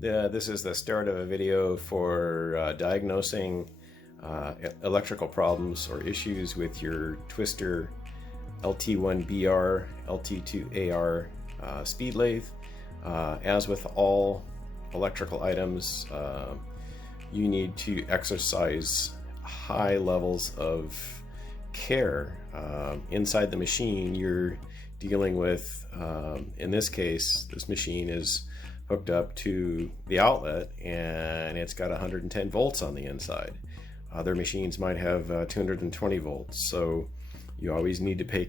This is the start of a video for diagnosing electrical problems or issues with your Twister LT-1BR, LT-2AR speed lathe. As with all electrical items, you need to exercise high levels of care. Inside the machine, you're dealing with, in this case, this machine is hooked up to the outlet and it's got 110 volts on the inside. Other machines might have 220 volts, so you always need to pay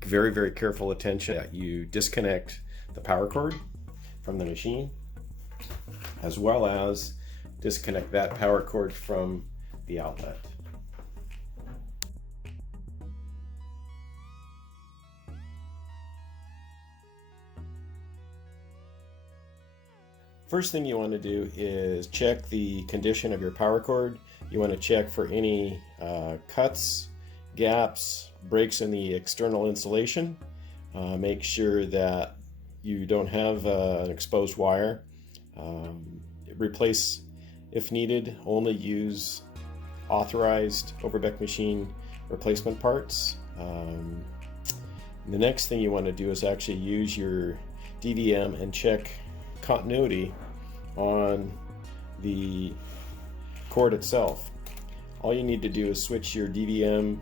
very, very careful attention that you disconnect the power cord from the machine, as well as disconnect that power cord from the outlet. First thing you want to do is check the condition of your power cord. You want to check for any cuts, gaps, breaks in the external insulation. Make sure that you don't have an exposed wire. Replace if needed. Only use authorized Overbeck machine replacement parts. The next thing you want to do is actually use your DVM and check continuity on the cord itself. All you need to do is switch your DVM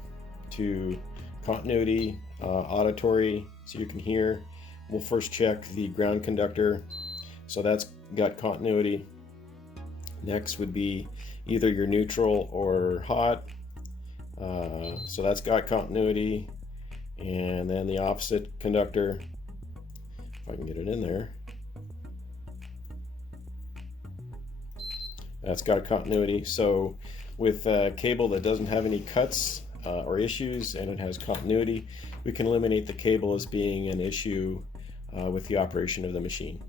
to continuity, auditory, so you can hear. We'll first check the ground conductor, so that's got continuity. Next would be either your neutral or hot, so that's got continuity. And then the opposite conductor, if I can get it in there, that's got continuity. So with a cable that doesn't have any cuts or issues and it has continuity, we can eliminate the cable as being an issue with the operation of the machine.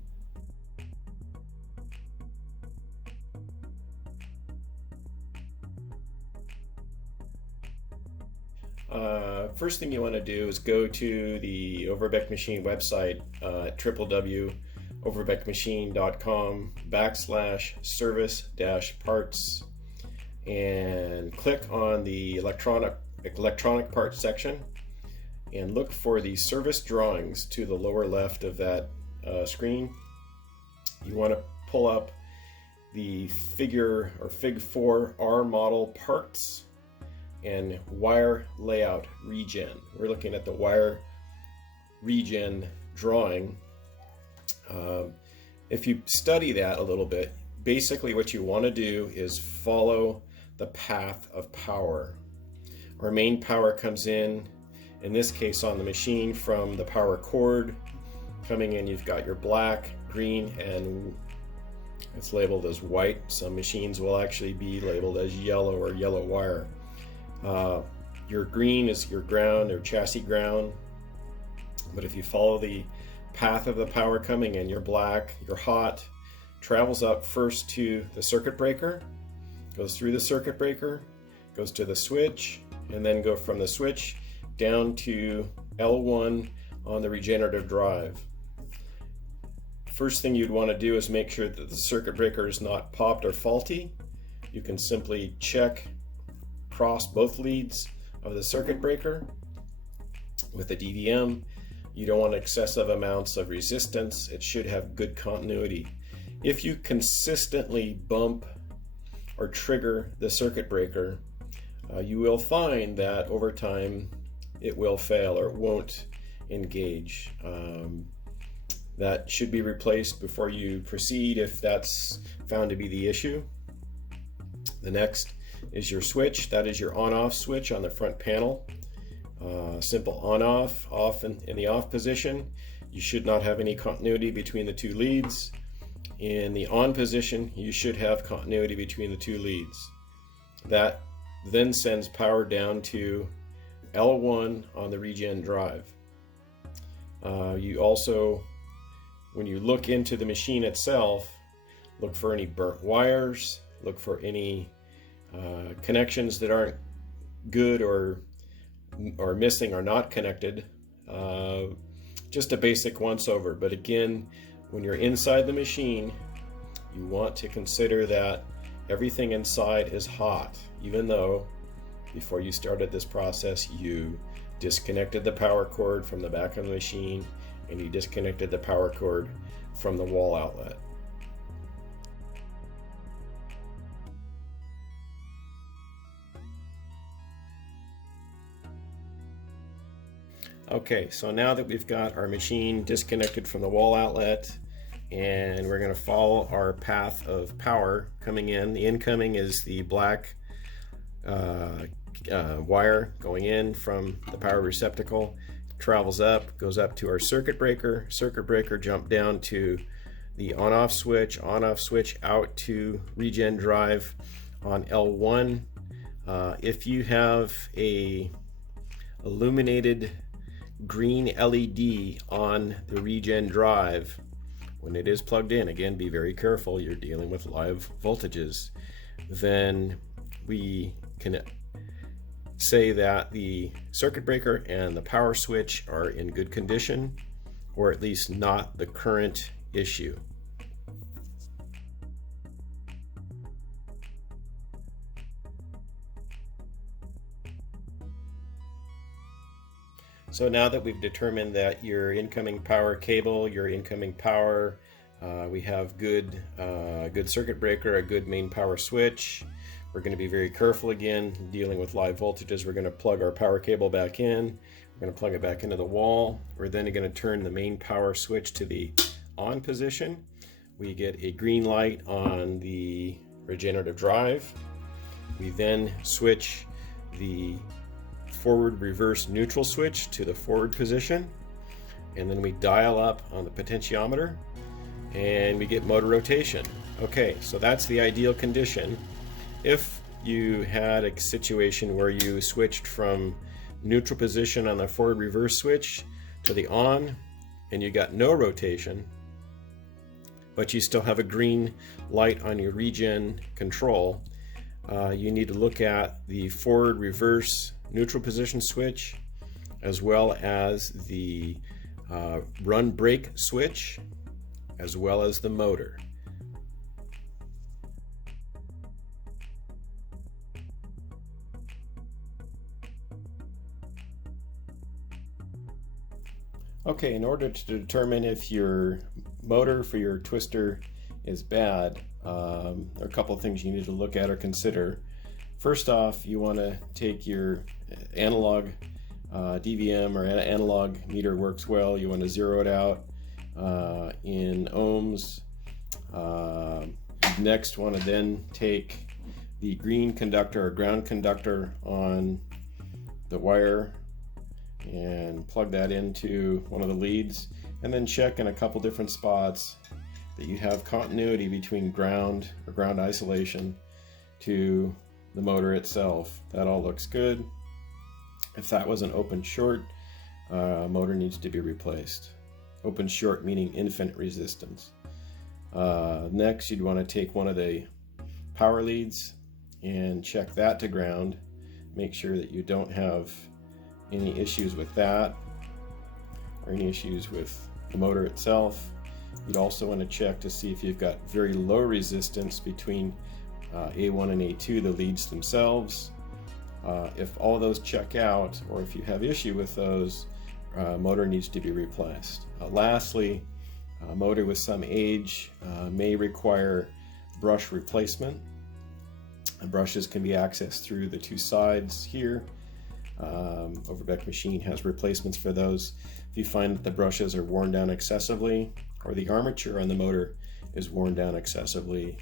First thing you want to do is go to the Overbeck Machine website at www.overbeckmachine.com/service-parts and click on the electronic parts section and look for the service drawings to the lower left of that screen. You want to pull up the figure or Fig 4R model parts and wire layout REGEN. We're looking at the wire REGEN drawing. If you study that a little bit, basically what you want to do is follow the path of power. Our main power comes in this case on the machine, from the power cord. Coming in, you've got your black, green, and it's labeled as white. Some machines will actually be labeled as yellow or yellow wire. Your green is your ground or chassis ground, but if you follow the path of the power coming in, your black, your hot, travels up first to the circuit breaker, goes through the circuit breaker, goes to the switch, and then go from the switch down to L1 on the regenerative drive. First thing you'd want to do is make sure that the circuit breaker is not popped or faulty. You can simply check across both leads of the circuit breaker with the DVM. You don't want excessive amounts of resistance. It should have good continuity. If you consistently bump or trigger the circuit breaker, you will find that over time it will fail or it won't engage. That should be replaced before you proceed if that's found to be the issue. The next is your switch. That is your on-off switch on the front panel. Simple on-off, off in the off position. You should not have any continuity between the two leads. In the on position, you should have continuity between the two leads. That then sends power down to L1 on the REGEN drive. You also, when you look into the machine itself, look for any burnt wires, look for any connections that aren't good or missing or not connected. Just a basic once over. But again, when you're inside the machine, you want to consider that everything inside is hot, even though before you started this process you disconnected the power cord from the back of the machine and you disconnected the power cord from the wall outlet. Okay, so now that we've got our machine disconnected from the wall outlet, and we're going to follow our path of power coming in. The incoming is the black wire going in from the power receptacle, travels up, goes up to our circuit breaker jump down to the on-off switch out to REGEN drive on L1. If you have a illuminated green LED on the REGEN drive when it is plugged in, again, be very careful, you're dealing with live voltages, then we can say that the circuit breaker and the power switch are in good condition, or at least not the current issue. So now that we've determined that your incoming power cable, your incoming power, we have good circuit breaker, a good main power switch. We're going to be very careful again dealing with live voltages. We're going to plug our power cable back in. We're going to plug it back into the wall. We're then going to turn the main power switch to the on position. We get a green light on the regenerative drive. We then switch the forward reverse neutral switch to the forward position, and then we dial up on the potentiometer and we get motor rotation. Okay, so that's the ideal condition. If you had a situation where you switched from neutral position on the forward reverse switch to the on and you got no rotation, but you still have a green light on your REGEN control, you need to look at the forward reverse neutral position switch as well as the run brake switch as well as the motor. Okay, in order to determine if your motor for your twister is bad, there are a couple of things you need to look at or consider. First off, you want to take your analog DVM or analog meter works well. You want to zero it out in ohms. Next, want to then take the green conductor or ground conductor on the wire and plug that into one of the leads, and then check in a couple different spots that you have continuity between ground or ground isolation to the motor itself. That all looks good. If that was an open short, motor needs to be replaced. Open short meaning infinite resistance. Next, you'd want to take one of the power leads and check that to ground. Make sure that you don't have any issues with that or any issues with the motor itself. You'd also want to check to see if you've got very low resistance between A1 and A2, the leads themselves. If all of those check out, or if you have issue with those, motor needs to be replaced. Lastly, motor with some age may require brush replacement. Brushes can be accessed through the two sides here. Overbeck Machine has replacements for those. If you find that the brushes are worn down excessively, or the armature on the motor is worn down excessively,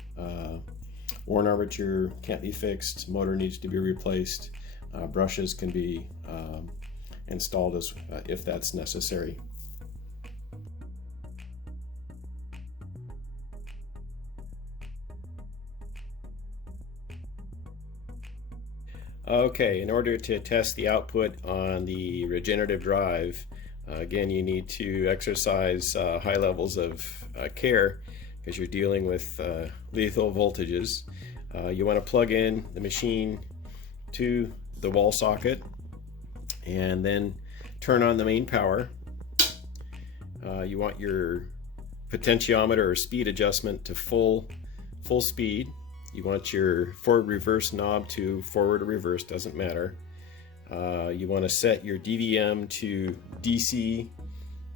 worn armature can't be fixed, motor needs to be replaced. Brushes can be installed as if that's necessary. Okay, in order to test the output on the regenerative drive, again, you need to exercise high levels of care because you're dealing with lethal voltages. You want to plug in the machine to the wall socket and then turn on the main power. You want your potentiometer or speed adjustment to full speed. You want your forward reverse knob to forward or reverse, doesn't matter. You want to set your DVM to DC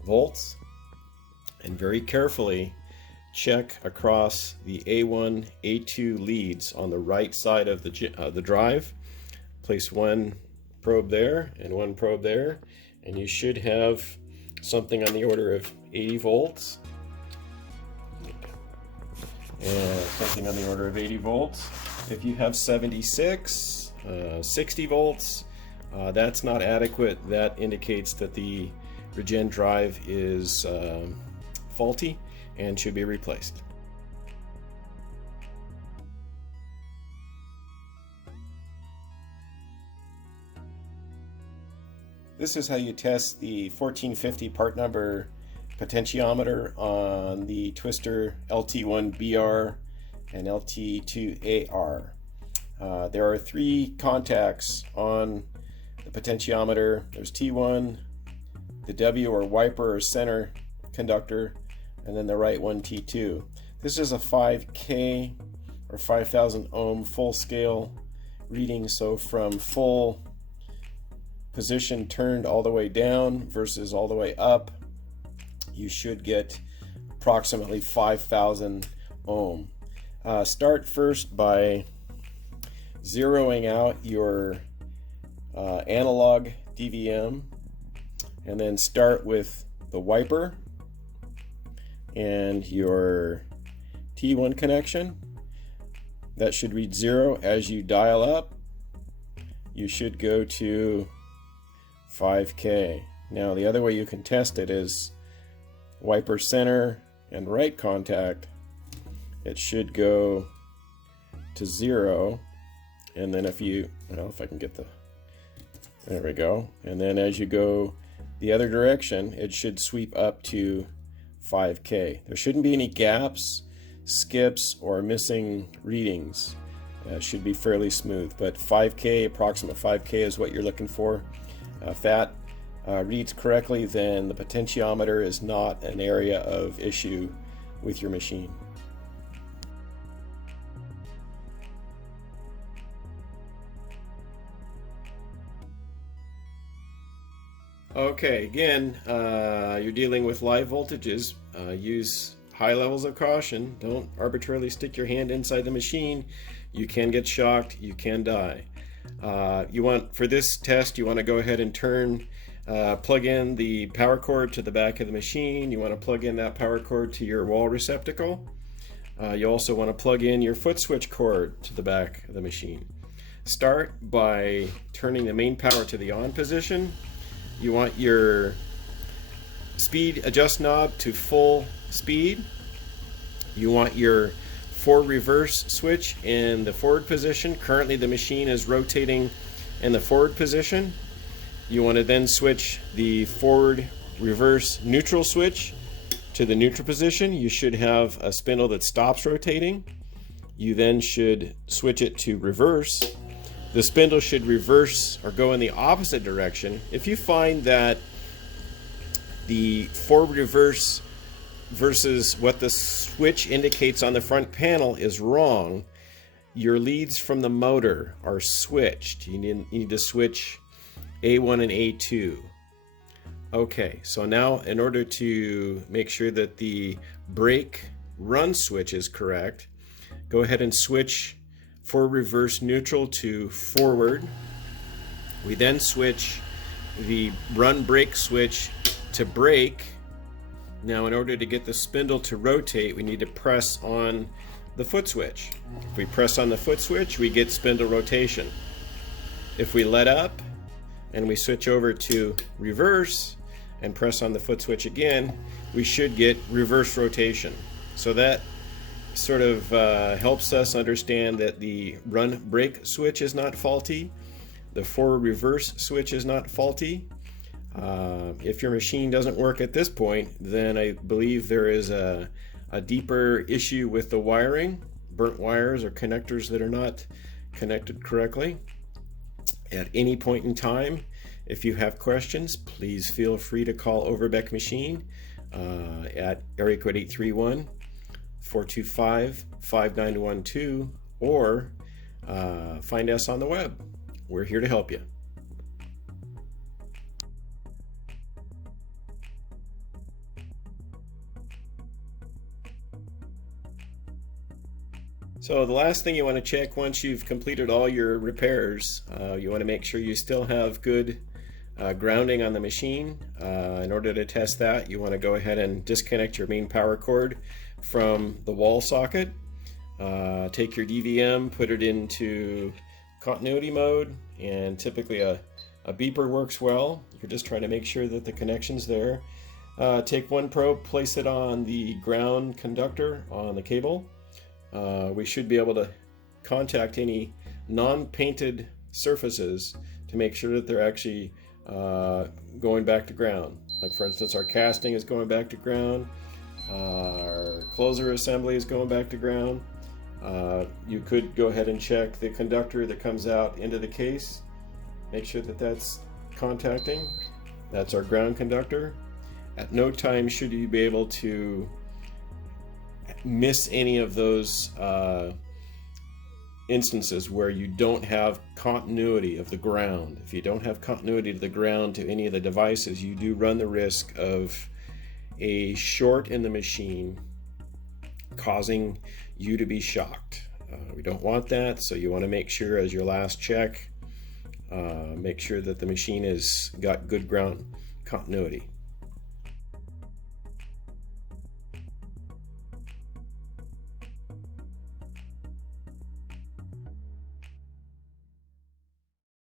volts, and very carefully check across the A1, A2 leads on the right side of the drive. Place one probe there and one probe there, and you should have something on the order of 80 volts. And something on the order of 80 volts. If you have 76, 60 volts, that's not adequate. That indicates that the REGEN drive is faulty and should be replaced. This is how you test the 1450 part number potentiometer on the Twister LT-1BR and LT-2AR. There are three contacts on the potentiometer. There's T1, the W or wiper or center conductor, and then the right one, T2. This is a 5K or 5,000 ohm full scale reading, so from full position turned all the way down versus all the way up, you should get approximately 5,000 ohm. Start first by zeroing out your analog DVM, and then start with the wiper and your T1 connection. That should read 0. As you dial up, you should go to 5K. Now the other way you can test it is wiper center and right contact. It should go to 0, and then if I can get there we go, and then as you go the other direction, it should sweep up to 5K. There shouldn't be any gaps, skips, or missing readings. It should be fairly smooth, but 5K, approximate 5K is what you're looking for. If that reads correctly, then the potentiometer is not an area of issue with your machine. Okay, again, you're dealing with live voltages. Use high levels of caution. Don't arbitrarily stick your hand inside the machine. You can get shocked, you can die. For this test, you want to go ahead and plug in the power cord to the back of the machine. You want to plug in that power cord to your wall receptacle. You also want to plug in your foot switch cord to the back of the machine. Start by turning the main power to the on position. You want your speed adjust knob to full speed. You want your forward reverse switch in the forward position. Currently the machine is rotating in the forward position. You want to then switch the forward reverse neutral switch to the neutral position. You should have a spindle that stops rotating. You then should switch it to reverse. The spindle should reverse or go in the opposite direction. If you find that the forward reverse versus what the switch indicates on the front panel is wrong, your leads from the motor are switched. You need to switch A1 and A2. Okay, so now in order to make sure that the brake run switch is correct, go ahead and switch forward reverse neutral to forward. We then switch the run brake switch to brake. Now in order to get the spindle to rotate, we need to press on the foot switch. If we press on the foot switch, we get spindle rotation. If we let up and we switch over to reverse and press on the foot switch again, we should get reverse rotation. So that sort of helps us understand that the run brake switch is not faulty, the forward reverse switch is not faulty. If your machine doesn't work at this point, then I believe there is a deeper issue with the wiring, burnt wires or connectors that are not connected correctly. At any point in time, if you have questions, please feel free to call Overbeck Machine. at area code 831-425-5912, or find us on the web. We're here to help you. So the last thing you want to check once you've completed all your repairs, you want to make sure you still have good grounding on the machine. In order to test that, you want to go ahead and disconnect your main power cord from the wall socket. Take your DVM, put it into continuity mode, and typically a beeper works well. You're just trying to make sure that the connection's there. Take one probe, place it on the ground conductor on the cable. We should be able to contact any non-painted surfaces to make sure that they're actually going back to ground. Like for instance, our casting is going back to ground, our closer assembly is going back to ground. You could go ahead and check the conductor that comes out into the case. Make sure that that's contacting. That's our ground conductor. At no time should you be able to miss any of those instances where you don't have continuity of the ground. If you don't have continuity to the ground to any of the devices, you do run the risk of a short in the machine causing you to be shocked. We don't want that, so you want to make sure as your last check, make sure that the machine has got good ground continuity.